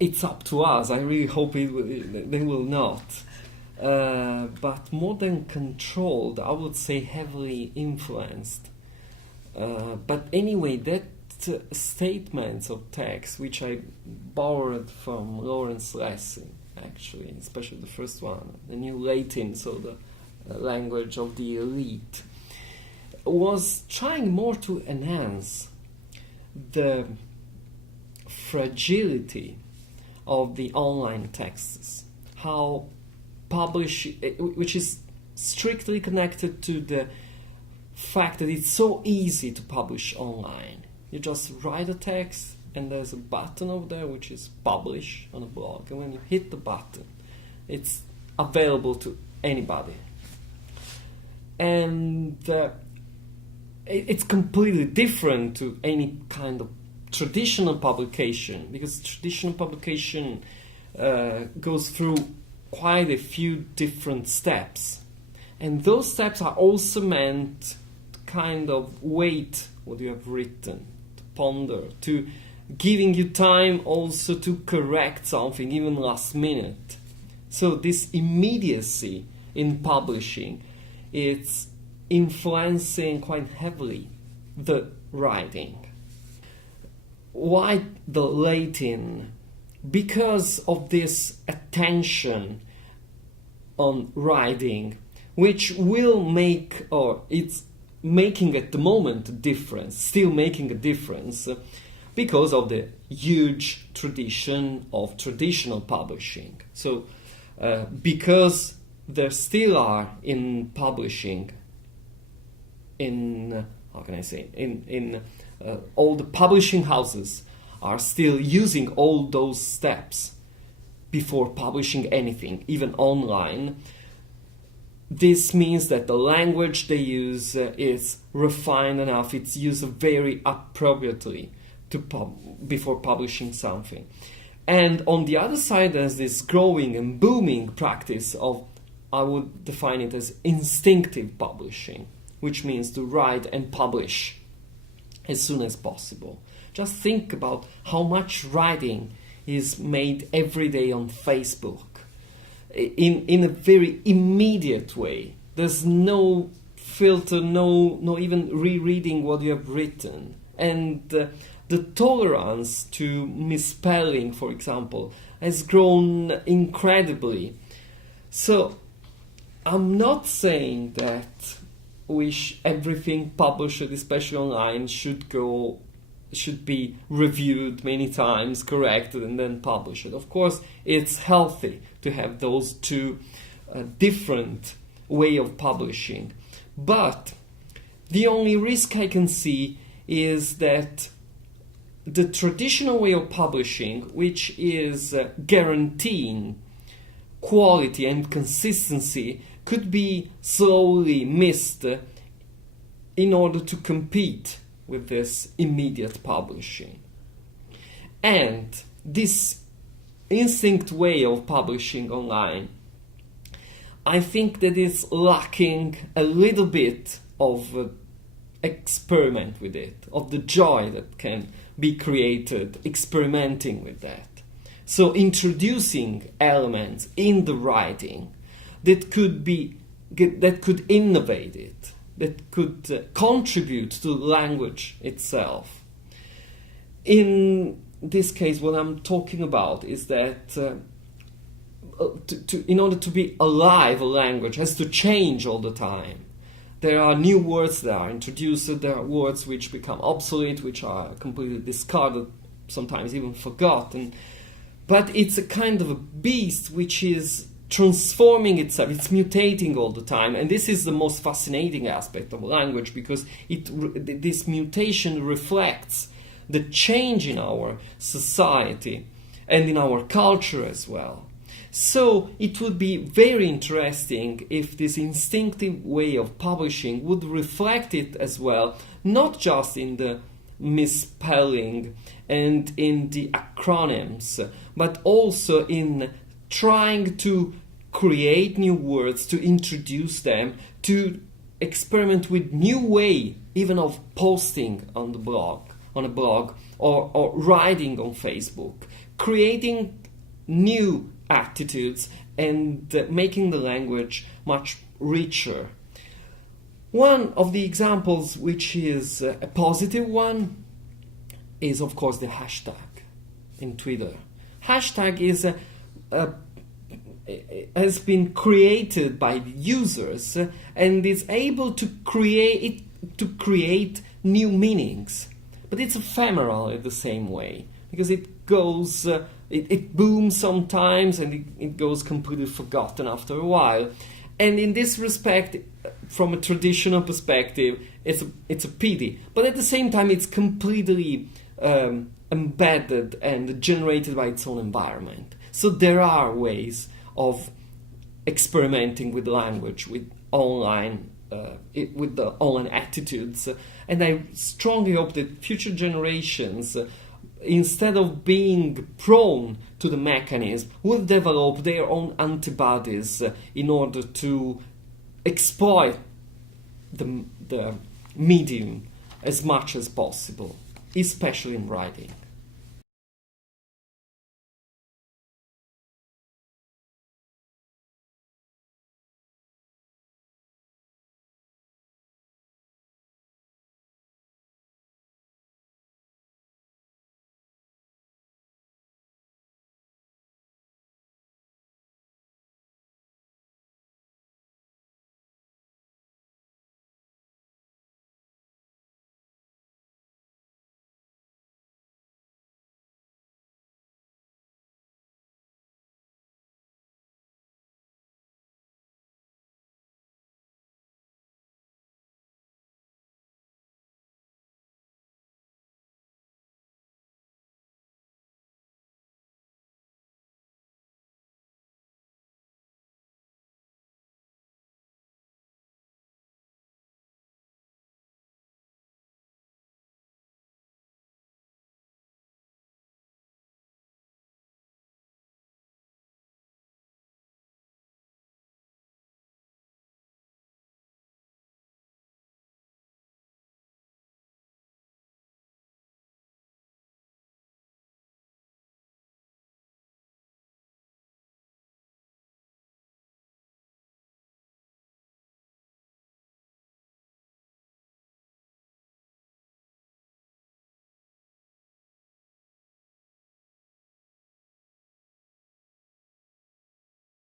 it's up to us. I really hope they will not. But more than controlled, I would say heavily influenced. But anyway, that statements of text, which I borrowed from Lawrence Lessing, actually, especially the first one, the New Latin, so the language of the elite, was trying more to enhance the fragility of the online texts, how which is strictly connected to the fact that it's so easy to publish online. You just write a text and there's a button over there which is publish on a blog, and when you hit the button, it's available to anybody. And it's completely different to any kind of traditional publication, because traditional publication goes through quite a few different steps, and those steps are also meant to kind of weight what you have written, to ponder, to giving you time also to correct something even last minute. So this immediacy in publishing, it's influencing quite heavily the writing. Why the Latin? Because of this attention on writing, which will make, or it's making at the moment a difference, still making a difference, because of the huge tradition of traditional publishing. So, because there still are in publishing, in all the publishing houses are still using all those steps before publishing anything, even online. This means that the language they use is refined enough, it's used very appropriately before publishing something. And on the other side, there's this growing and booming practice of, I would define it as instinctive publishing, which means to write and publish as soon as possible. Just think about how much writing is made every day on Facebook in a very immediate way. There's no filter, no even rereading what you have written. And the tolerance to misspelling, for example, has grown incredibly. So I'm not saying that everything published, especially online, should be reviewed many times, corrected, and then published. Of course, it's healthy to have those two different way of publishing. But the only risk I can see is that the traditional way of publishing, which is guaranteeing quality and consistency, could be slowly missed in order to compete with this immediate publishing. And this instinct way of publishing online, I think that it's lacking a little bit of experiment with it, of the joy that can be created experimenting with that. So introducing elements in the writing that could innovate it, that could contribute to language itself. In this case, what I'm talking about is that in order to be alive, a language has to change all the time. There are new words that are introduced, there are words which become obsolete, which are completely discarded, sometimes even forgotten. But it's a kind of a beast which is transforming itself, it's mutating all the time, and this is the most fascinating aspect of language, because this mutation reflects the change in our society and in our culture as well. So it would be very interesting if this instinctive way of publishing would reflect it as well, not just in the misspelling and in the acronyms, but also in trying to create new words, to introduce them, to experiment with new way even of posting on a blog or writing on Facebook, creating new attitudes and making the language much richer. One of the examples, which is a positive one, is of course the hashtag in Twitter. Hashtag is has been created by the users and is able to create new meanings, but it's ephemeral in the same way, because it goes it booms sometimes and it goes completely forgotten after a while. And in this respect, from a traditional perspective, it's a pity, but at the same time it's completely embedded and generated by its own environment. So there are ways of experimenting with language, with online with the online attitudes, and I strongly hope that future generations, instead of being prone to the mechanism, will develop their own antibodies in order to exploit the medium as much as possible, especially in writing.